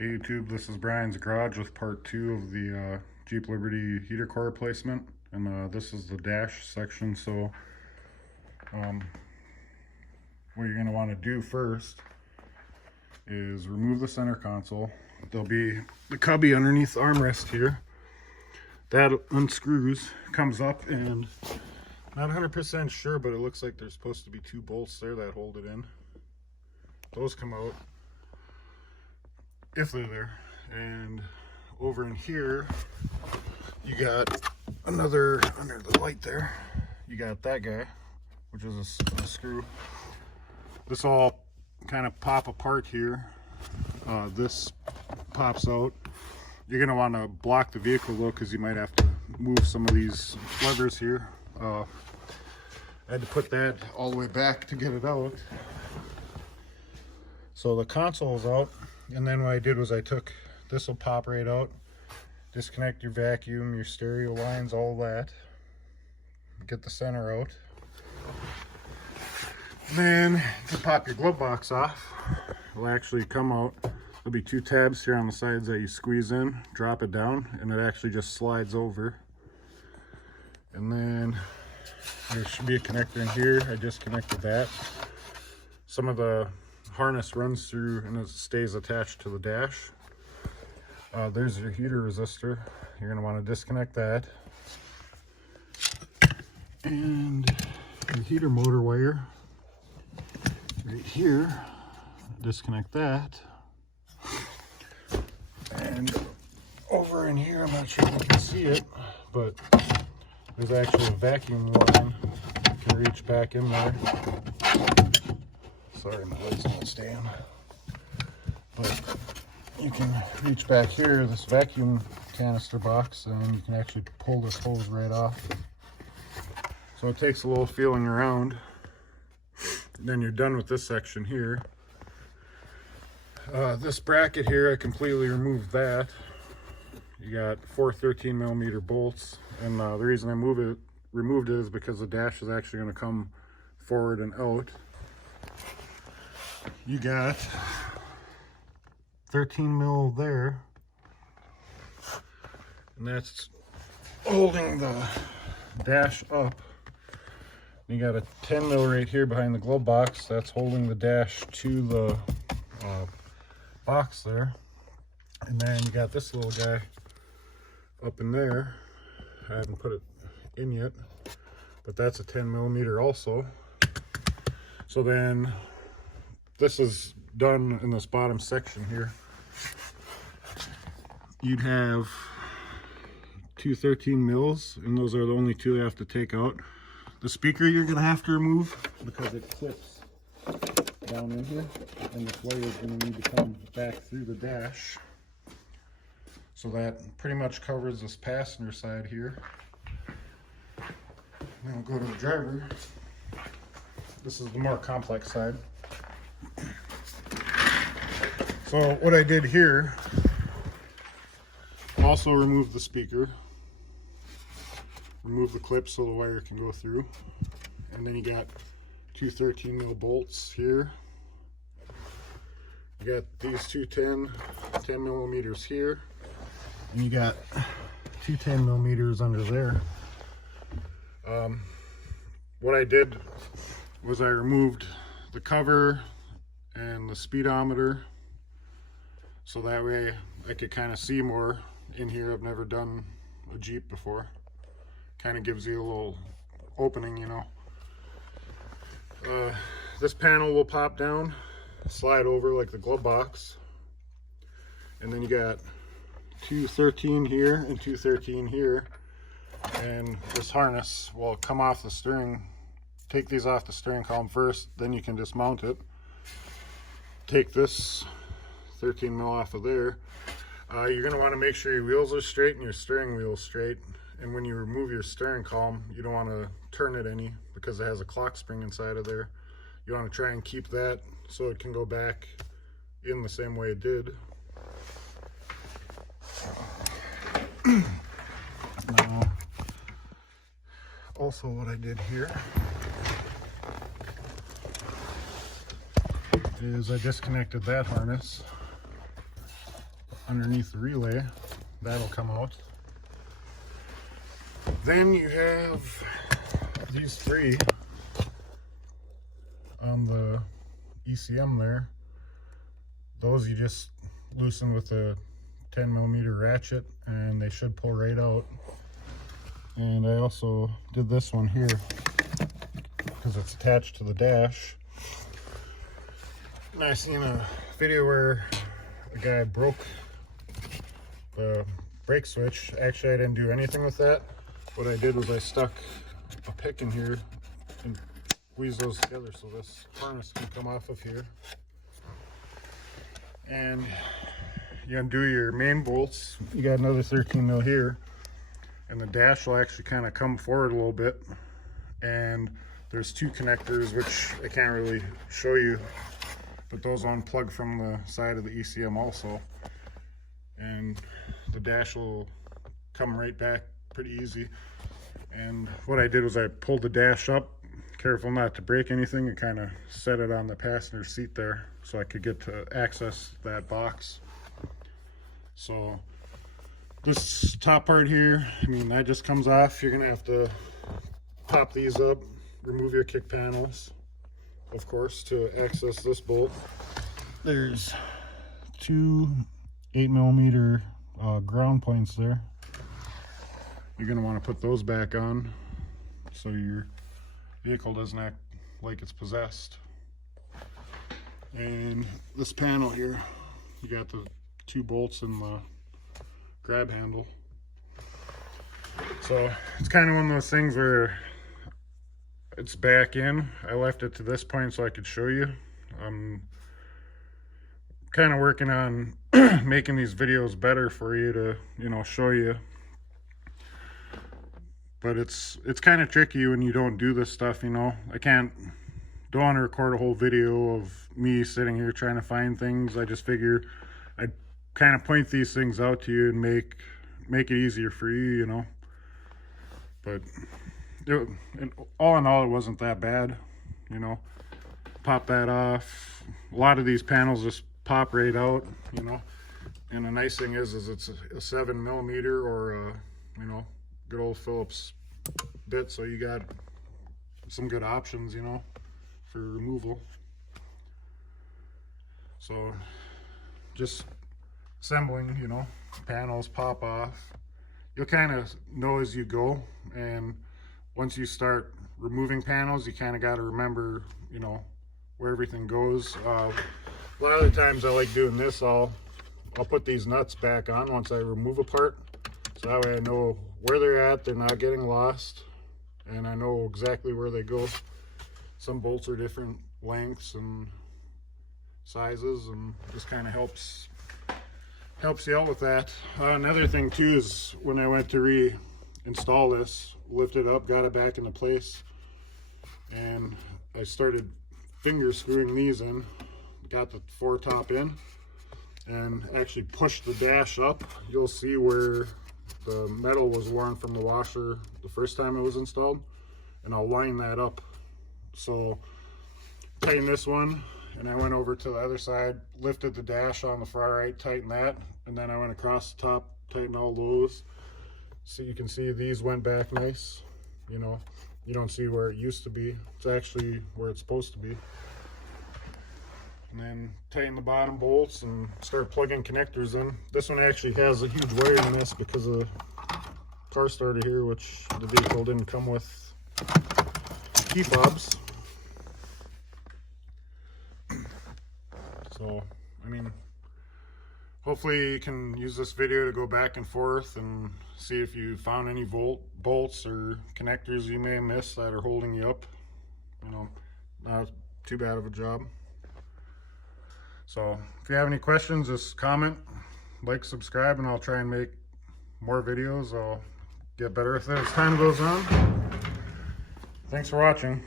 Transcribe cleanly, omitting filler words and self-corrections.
Hey YouTube, this is Brian's Garage with part 2 of the Jeep Liberty heater core replacement, and this is the dash section. So what you're going to want to do first is remove the center console. There'll be the cubby underneath the armrest here. That unscrews, comes up, and not 100% sure, but it looks like there's supposed to be 2 bolts there that hold it in. Those come out if they're there. And over in here you got another, under the light there, you got that guy, which is a screw. This all kind of pop apart here. This pops out. You're going to want to block the vehicle though, because you might have to move some of these levers here. I had to put that all the way back to get it out. So the console's out, and then what I did was I took, this will pop right out, disconnect your vacuum, your stereo lines, all that, get the center out. Then to pop your glove box off, it'll actually come out. There'll be 2 tabs here on the sides that you squeeze in, drop it down, and it actually just slides over. And then there should be a connector in here. I just connected that. Some of the harness runs through and it stays attached to the dash. There's your heater resistor. You're going to want to disconnect that. And your heater motor wire right here. Disconnect that. And over in here, I'm not sure if you can see it, but there's actually a vacuum line. You can reach back in there. Sorry, my leg's not staying. But you can reach back here, this vacuum canister box, and you can actually pull this hose right off. So it takes a little feeling around. Then you're done with this section here. This bracket here, I completely removed that. You got 4 13mm bolts, and the reason I removed it is because the dash is actually going to come forward and out. You got 13mm there, and that's holding the dash up. You got a 10mm right here behind the glove box, that's holding the dash to the box there. And then you got this little guy up in there. I haven't put it in yet, but that's a 10mm also. So then this is done in this bottom section here. You'd have 2 13mm, and those are the only 2 I have to take out. The speaker you're going to have to remove because it clips down in here, and this wire is going to need to come back through the dash. So that pretty much covers this passenger side here. Then we'll go to the driver. This is the more complex side. So what I did here, also remove the speaker, remove the clip so the wire can go through, and then you got 2 13mm bolts here. You got these 2 10mm here, and you got 2 10mm under there. What I did was I removed the cover and the speedometer, so that way I could kind of see more in here. I've never done a Jeep before. Kind of gives you a little opening, you know. This panel will pop down, slide over like the glove box, and then you got 2 13 here and 2 13 here, and this harness will come off the steering. Take these off the steering column first, then you can dismount it. Take this 13mm off of there. You're going to want to make sure your wheels are straight and your steering wheel is straight. And when you remove your steering column, you don't want to turn it any because it has a clock spring inside of there. You want to try and keep that so it can go back in the same way it did. Now, also what I did here is I disconnected that harness underneath the relay. That'll come out. Then you have these three on the ECM there. Those you just loosen with a 10mm ratchet and they should pull right out. And I also did this one here because it's attached to the dash. And I seen a video where the guy broke the brake switch. Actually, I didn't do anything with that. What I did was I stuck a pick in here and squeezed those together so this harness can come off of here. And you undo your main bolts. You got another 13mm here, and the dash will actually kind of come forward a little bit. And there's two connectors, which I can't really show you, but those unplug from the side of the ECM also. And the dash will come right back pretty easy. And what I did was I pulled the dash up, careful not to break anything, and kind of set it on the passenger seat there so I could get to access that box. So this top part here, I mean, that just comes off. You're gonna have to pop these up, remove your kick panels, of course, to access this bolt. There's two 8mm ground points there. You're going to want to put those back on so your vehicle doesn't act like it's possessed. And this panel here, you got the two bolts and the grab handle. So it's kind of one of those things where it's back in. I left it to this point so I could show you. I'm kind of working on making these videos better for you to, you know, show you. But it's kind of tricky when you don't do this stuff, you know. Don't want to record a whole video of me sitting here trying to find things. I just figure I'd kind of point these things out to you and make it easier for you, you know. But all in all, it wasn't that bad, you know. Pop that off. A lot of these panels just pop right out, you know. And the nice thing is it's a 7mm or a, you know, good old Phillips bit, so you got some good options, you know, for removal. So just assembling, you know, panels pop off. You'll kind of know as you go, and once you start removing panels, you kind of got to remember, you know, where everything goes. A lot of the times I like doing this. I'll put these nuts back on once I remove a part, so that way I know where they're at, they're not getting lost, and I know exactly where they go. Some bolts are different lengths and sizes, and just kind of helps you out with that. Another thing too is when I went to reinstall this, lifted it up, got it back into place, and I started finger screwing these in, got the foretop in, and actually pushed the dash up. You'll see where the metal was worn from the washer the first time it was installed, and I'll line that up. So tighten this one, and I went over to the other side, lifted the dash on the far right, tighten that, and then I went across the top, tighten all those. So you can see these went back nice. You know, you don't see where it used to be. It's actually where it's supposed to be. And then tighten the bottom bolts and start plugging connectors in. This one actually has a huge wire in this because of the car starter here, which the vehicle didn't come with key fobs. So, I mean, hopefully you can use this video to go back and forth and see if you found any bolts or connectors you may have missed that are holding you up. You know, not too bad of a job. So if you have any questions, just comment, like, subscribe, and I'll try and make more videos. I'll get better with it as time goes on. Thanks for watching.